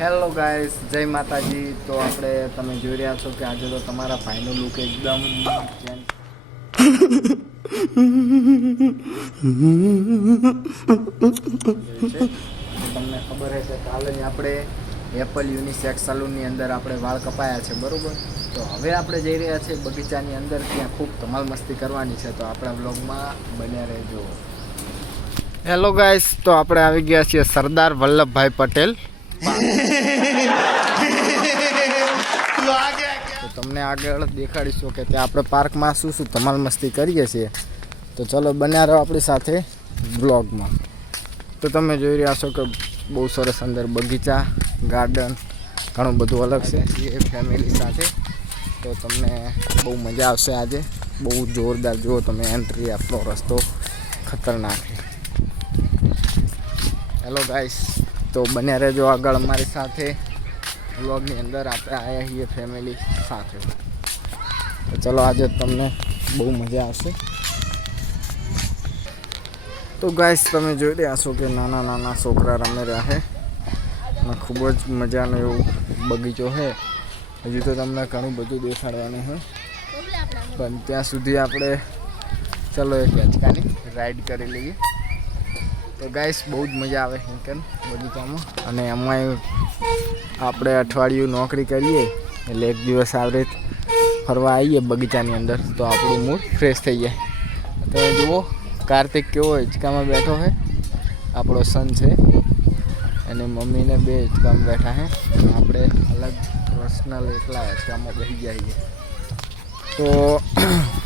Hello guys, જય માતાજી। તો આપણે તમે જોઈ રહ્યા છો કે આજે તો તમારા ભાઈનો લુક એકદમ ચેન્જ છે। તમને ખબર હશે કાલે આપણે એપલ યુનિસેક્સ સલૂનની અંદર આપણે વાળ કપાયા છે, બરાબર। તો હવે આપણે જઈ રહ્યા છીએ બગીચાની અંદર, ત્યાં ખૂબ ધમાલ મસ્તી કરવાની છે। તો આપણા વ્લોગમાં બન્યા રહેજો। હેલો ગાઈસ, તો આપણે આવી ગયા છીએ સરદાર વલ્લભભાઈ પટેલ। તો તમને આગળ દેખાડીશું કે ત્યાં આપણે પાર્કમાં શું શું ધમાલ મસ્તી કરીએ છીએ। તો ચલો બન્યા રહો આપણી સાથે બ્લોગમાં। તો તમે જોઈ રહ્યા છો કે બહુ સરસ અંદર બગીચા, ગાર્ડન ઘણું બધું અલગ છે એ ફેમિલી સાથે। તો તમને બહુ મજા આવશે આજે, બહુ જોરદાર। જુઓ તમે એન્ટ્રી, આપણો રસ્તો ખતરનાક છે। હેલો ગાઈસ, તો બન્યા રહેજો આગળ અમારી સાથે વ્લોગની અંદર। આપણે આવ્યા છીએ ફેમિલી સાથે, તો ચલો આજે તમને બહુ મજા આવશે। તો ગાઈસ તમે જોઈ રહ્યા છો કે નાના નાના છોકરા રમી રહ્યા છે અને ખૂબ જ મજાનો એવું બગીચો છે। હજુ તો તમને ઘણું બધું દેખાડવાનું છે, પણ ત્યાં સુધી આપણે ચલો એક હિંચકાની રાઈડ કરી લઈએ। તો ગાઈસ બહુ જ મજા આવે હિંકન બગીચામાં, અને એમાંય આપણે અઠવાડિયું નોકરી કરીએ એટલે એક દિવસ આવરે ફરવા આવીએ બગીચાની અંદર તો આપણું મૂડ ફ્રેશ થઈ જાય। તમે જુઓ કાર્તિક કેવો હિંચકામાં બેઠો છે, આપણો સન છે, અને મમ્મીને બે હિંચકામાં બેઠા છે, આપણે અલગ પર્સનલ એકલા હિંચકામાં બેસી જઈએ। તો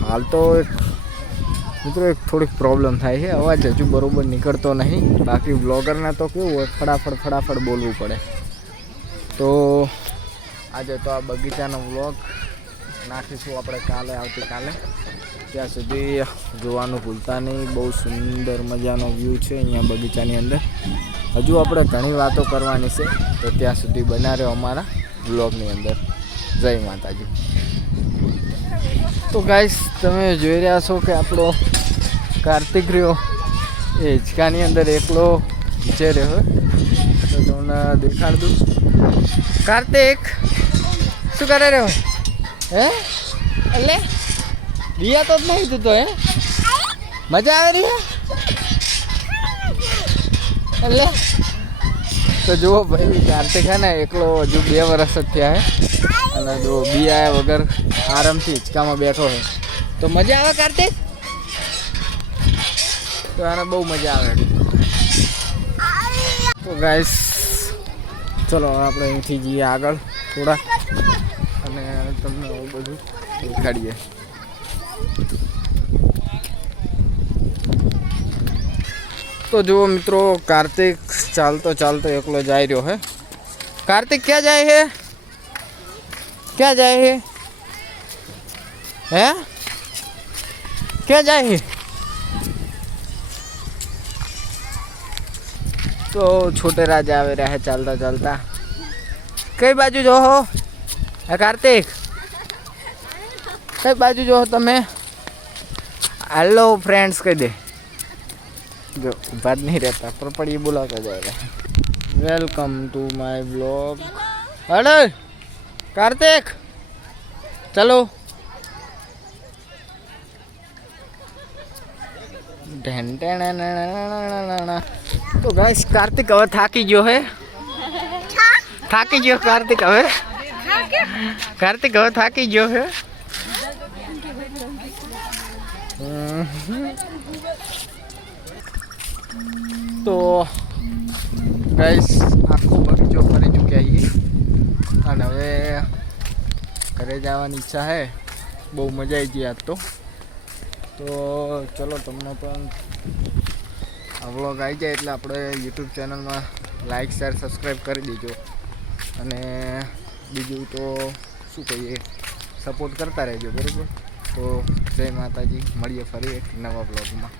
હાલ તો મિત્રો એક થોડીક પ્રોબ્લેમ થાય છે, અવાજ હજુ બરાબર નીકળતો નહીં। બાકી વ્લોગરને તો કેવું હોય, ફટાફટ બોલવું પડે। તો આજે તો આ બગીચાનો વ્લોગ નાખીશું આપણે કાલે, આવતીકાલે। ત્યાં સુધી જોવાનું ભૂલતા નહીં। બહુ સુંદર મજાનો વ્યૂ છે અહીંયા બગીચાની અંદર। હજુ આપણે ઘણી વાતો કરવાની છે, તો ત્યાં સુધી બના રહ્યો અમારા વ્લોગની અંદર। જય માતાજી। તો ગાઈસ તમે જોઈ રહ્યા છો કે આપણો કાર્તિક રહ્યો એ હિંચકાની અંદર એકલો નીચે રહ્યો। તો તમને દેખાડ દઉં, કાર્તિક શું કરે રહ્યો હે? એટલે રિયા તો જ નહીં તું તો હે? મજા આવે રહી એટલે? તો જુઓ ભાઈ, કાર્તિક હે ને એકલો હજુ 2 વર્ષ જ થયા છે, અને જો બી આવ્યા વગર આરામથી હિંચકામાં બેઠો છે। તો મજા આવે કાર્તિક? તો એને બહુ મજા આવે। તો ગાઈસ ચલો આપણે અહીંથી જઈએ આગળ થોડા, અને તમને આવું બધું દેખાડીએ। તો જુઓ મિત્રો, કાર્તિક ચાલતો એકલો જાય રહ્યો है। कार्तिक क्या जाए है? क्या जाए है? हैं? क्या जाए है? तो छोटे राजा आवे रहे चालता। कई बाजू जो हो कार्तिक, कई बाजू जो हो तमे? हेलो फ्रेंड्स कह दे, जो बात नहीं रहता पर ये बुलाता जाएगा। Welcome to my blog. Hello Karthik, चलो। तो गाइस कार्तिक હવે થાકી ગયો હે, થાકી ગયો કાર્તિક હવે, કાર્તિક હવે થાકી ગયો હે। તો ગાઈસ આખો બગીચો ફરી ચૂક્યા છીએ, અને હવે ઘરે જવાની ઈચ્છા છે। બહુ મજા આવી ગઈ આજ તો ચલો તમને પણ આ વ્લોગ આવી જાય એટલે આપણે યુટ્યુબ ચેનલમાં લાઈક, શેર, સબસ્ક્રાઈબ કરી દેજો। અને બીજું તો શું કહીએ, સપોર્ટ કરતા રહેજો, બરાબર। તો જય માતાજી, મળીએ ફરી એક નવા વ્લોગમાં।